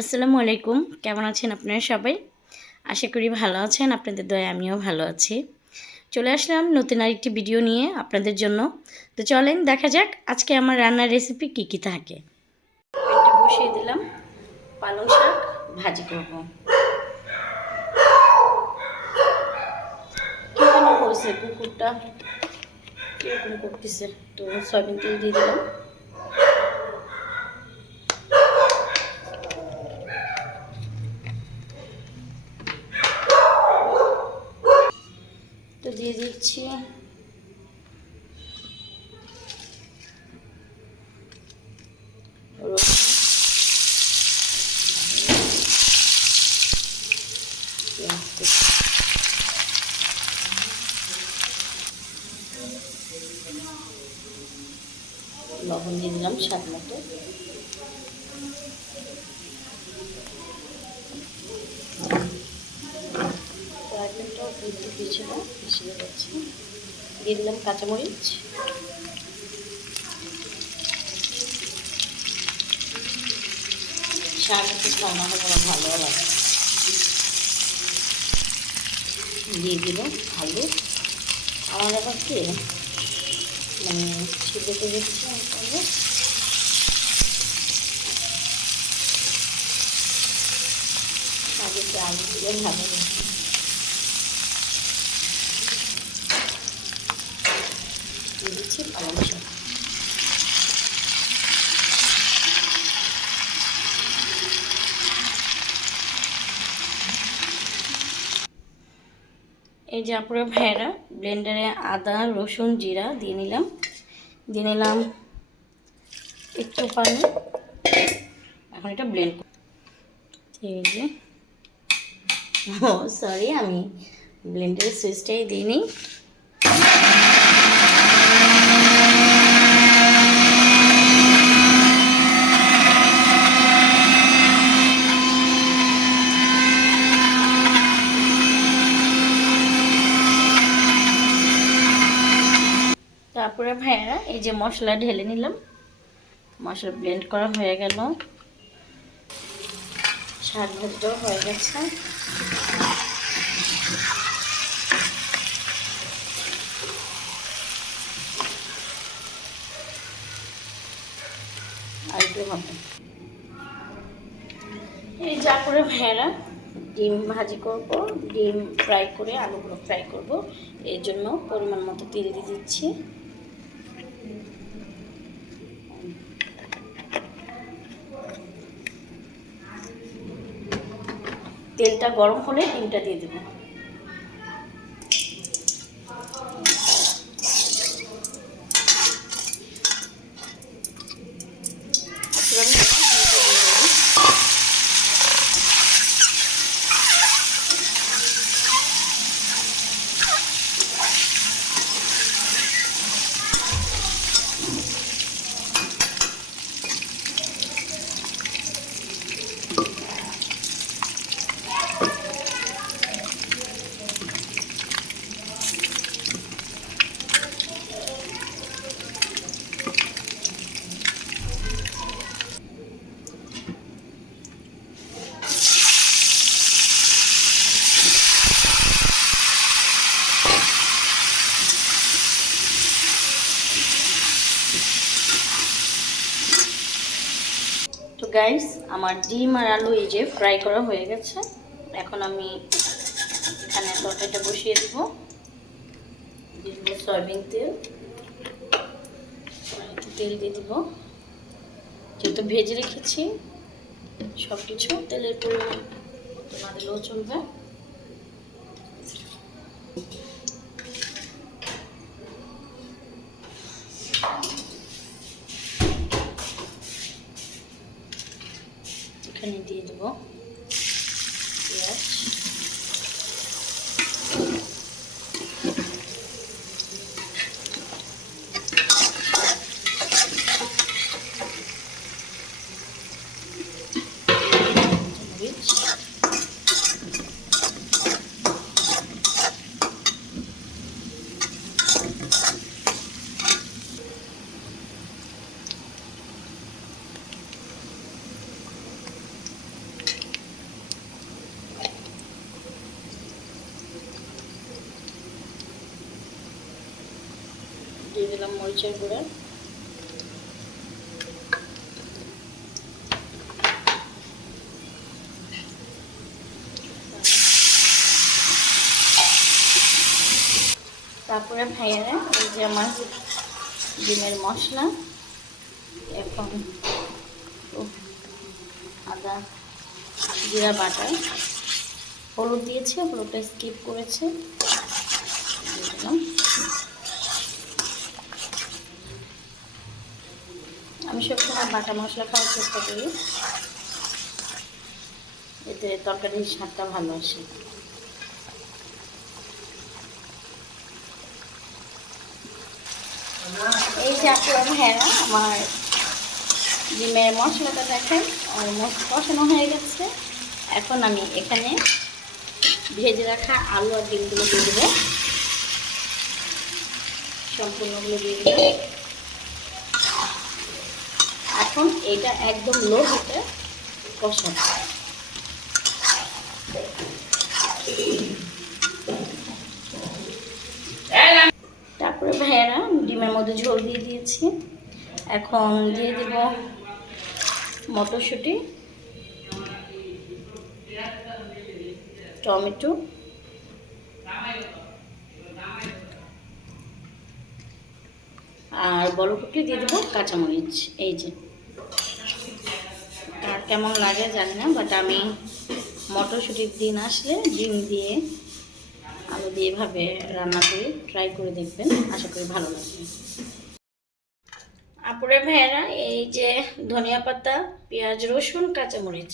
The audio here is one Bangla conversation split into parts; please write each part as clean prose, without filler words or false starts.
আসসালামু আলাইকুম। কেমন আছেন আপনারা সবাই? আশা করি ভালো আছেন। আপনাদের দয়ায় আমিও ভালো আছি। চলে আসলাম নতুন আরেকটি ভিডিও নিয়ে আপনাদের জন্য। তো চলেন দেখা যাক আজকে আমার রান্নার রেসিপি কী থাকে। এটা বসিয়ে দিলাম, পালং শাক ভাজি করব। কী যেন হয়েছে কুকুরটা কীরকম করতেছে, তো সয়াবিন তেল দিয়ে দিলাম। তো দিয়ে দিচ্ছি রসুন, লবণ দিয়ে দিলাম স্বাদ মতো। সয়াবিনটাও ভিজে দিয়েছিল, মিশিয়ে যাচ্ছে। দিয়ে দিলাম কাঁচামরিচ, শাক একটু রান্না হলে আমার ভালো লাগে। দিয়ে দিল আলু। আমার আবার কি মানে সিদ্ধ করে দিচ্ছি আলু। আগে আলু দিয়ে ভালো দিয়ে দিচ্ছি পালং শাক। এই যে আপুরা ভাইয়েরা ব্লেন্ডারে আদা রসুন জিরা দিয়ে নিলাম একটু পানি। এখন এটা ব্লেন্ড এই যে সরি আমি ব্লেন্ডারের সুইচটাই দিইনি। তারপরে ভাইয়েরা এই যে মশলা ঢেলে নিলাম, মশলা ব্লেন্ড করা হয়ে গেল, শাক ভাজিটাও হয়ে গেছে। আর একটু হবে। এই যা করে ভাইয়েরা ডিম ভাজি করব, ডিম ফ্রাই করে আলুগুলো ফ্রাই করব। এর জন্য পরিমাণ মতো তেল দিয়ে দিচ্ছি। তেলটা গরম হলে ডিমটা দিয়ে দেবো। তো গাইস আমার ডিম আর আলু এই যে ফ্রাই করা হয়ে গেছে। এখন আমি এখানে তরকারিটা বসিয়ে দেবো। দিয়ে দেবো সয়াবিন তেল, একটু তেল দিয়ে দেবো। যেহেতু ভেজে রেখেছি সব কিছু, তেলের পরিমাণ না দিলেও চলবে। এখানে দিয়ে দেবো পেঁয়াজ, মরিচ, দিলাম মরিচের গুঁড়া, তারপরে ভাইয়ারা এই যে আমার ডিমের মশলা, এখন আদা জিরা বাটা, হলুদ দিয়েছে, হলুদটা স্কিপ করেছে, দিয়ে দিলাম। আমি সবসময় বাটা মশলা খাওয়ার চেষ্টা করি, এতে তরকারির স্বাদটা ভালো আসে। এই যে আপনারা ভাইয়েরা আমার ডিমের মশলাটা দেখেন অলমোস্ট কষানো হয়ে গেছে। এখন আমি এখানে ভেজে রাখা আলু আর ডিমগুলো দিয়ে দেবো, সম্পূর্ণগুলো দিয়ে দিলাম। এখন এটা একদম লো হিটে কষানো। তারপরে ভাইয়েরা ডিমের মধ্যে ঝোল দিয়ে দিয়েছি, এখন দিয়ে দেব মটরশুঁটি, টমেটো, আর বড় কুটি দিয়ে দেবো কাঁচামরিচ। এই যে আর কেমন লাগে জানি না, বাট আমি মটরশুঁটির দিন আসলে ডিম দিয়ে আলু দিয়ে এভাবে রান্না করি, ট্রাই করে দেখবেন, আশা করি ভালো লাগবে। আপুরে ভাইয়েরা এই যে ধনিয়া পাতা, পেঁয়াজ, রসুন, কাঁচামরিচ,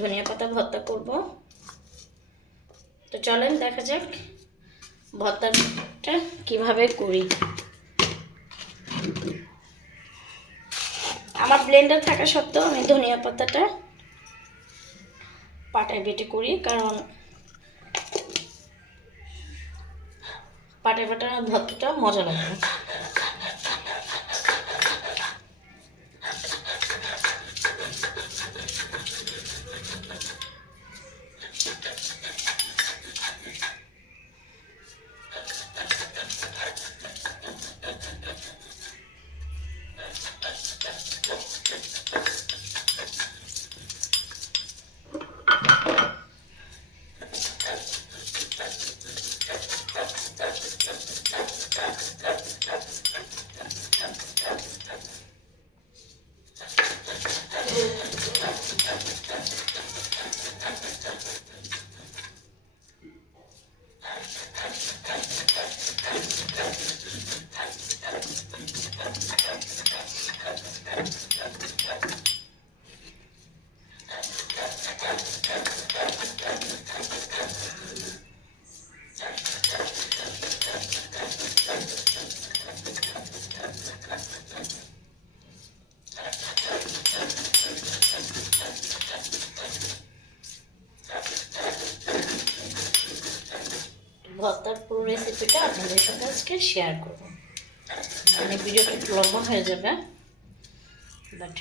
ধনিয়া পাতা ভর্তা করব। তো চলেন দেখা যাক ভর্তাটা কিভাবে করি। আমার ব্লেন্ডার থাকা সত্ত্বেও আমি ধনিয়া পাতাটা পাটায় বেটে করি, কারণ পাটায় বাটা ভর্তাটা মজা লাগে। ভর্তার পুরো রেসিপিটা আপনাদের সাথে আজকে শেয়ার করব। মানে ভিডিওটা একটু লম্বা হয়ে যাবে, বাট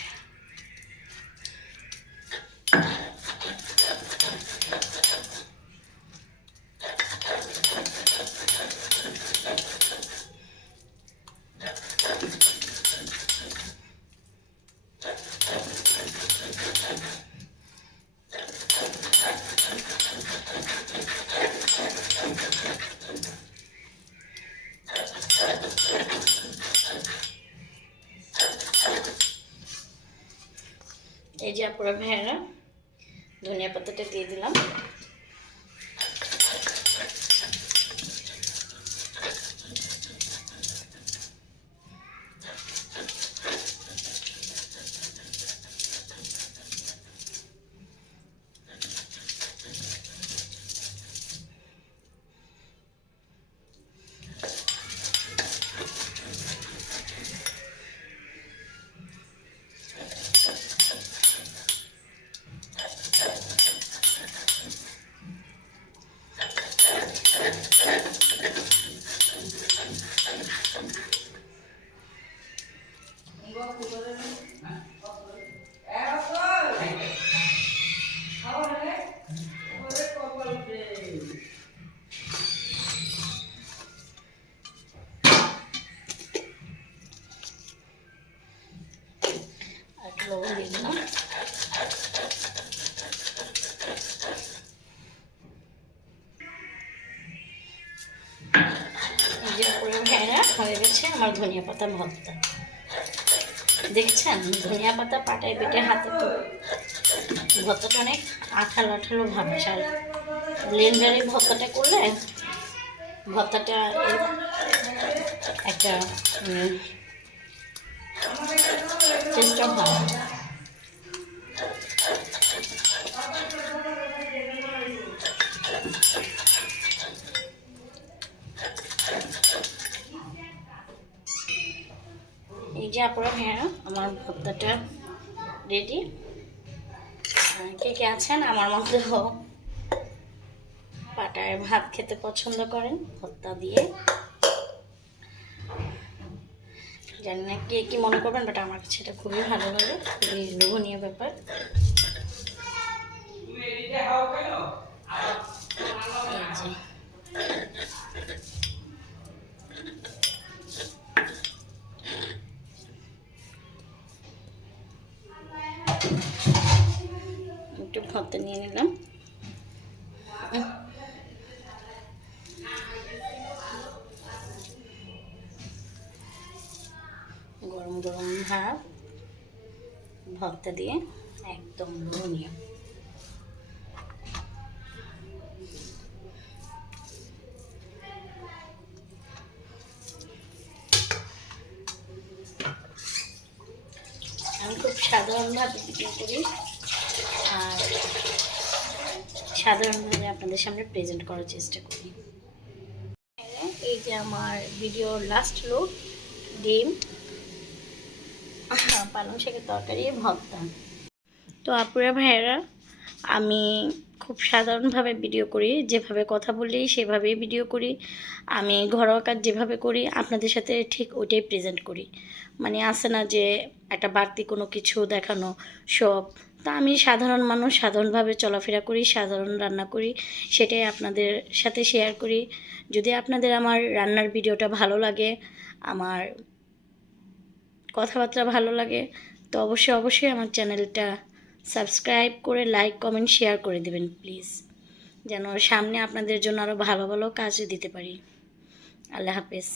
এই যে আপুরা ভাইয়েরা ধনিয়া পাতাটা দিয়ে দিলাম। আমার ধনিয়া পাতা ভর্তা। দেখছেন ধনিয়া পাতা পাটায় বেটে হাতে তো ভর্তাটা অনেক আঠালো আঠালো ভাব আসে। আর ব্লেন্ডারে ভর্তাটা করলে ভর্তাটা একটা টেস্টটা ভালো। এই যে আপনারা ভাইয়া আমার ভর্তাটা রেডি। কে কে আছেন আমার মতো পাটায় ভাত খেতে পছন্দ করেন ভর্তা দিয়ে? জানি না কে কি মনে করবেন, বাট আমার কাছে এটা খুবই ভালো লাগে, খুবই লোভনীয় ব্যাপার। একটু ভর্তা নিয়ে নিলাম। গরম গরম ভাত ভর্তা দিয়ে একদম লোভনীয়। আমি খুব সাধারণভাবে ভিডিও করি আর সাধারণভাবে আপনাদের সামনে প্রেজেন্ট করার চেষ্টা করি। এই যে আমার ভিডিওর লাস্ট লুক, ডিম, পালং শাকের তরকারি, ভর্তা। তো আপুরা ভাইয়েরা, আমি খুব সাধারণভাবে ভিডিও করি, যেভাবে কথা বলি সেভাবেই ভিডিও করি। আমি ঘরোয়া কাজ যেভাবে করি আপনাদের সাথে ঠিক ওইটাই প্রেজেন্ট করি। মানে আসে না যে একটা বাড়তি কোনো কিছু দেখানো সব। তা আমি সাধারণ মানুষ, সাধারণভাবে চলাফেরা করি, সাধারণ রান্না করি, সেটাই আপনাদের সাথে শেয়ার করি। যদি আপনাদের আমার রান্নার ভিডিওটা ভালো লাগে, আমার কথাবার্তা ভালো লাগে, তো অবশ্যই অবশ্যই আমার চ্যানেলটা সাবস্ক্রাইব করে লাইক কমেন্ট শেয়ার করে দেবেন প্লিজ, যেন সামনে আপনাদের জন্য আরও ভালো ভালো কাজ দিতে পারি। আল্লাহ হাফেজ।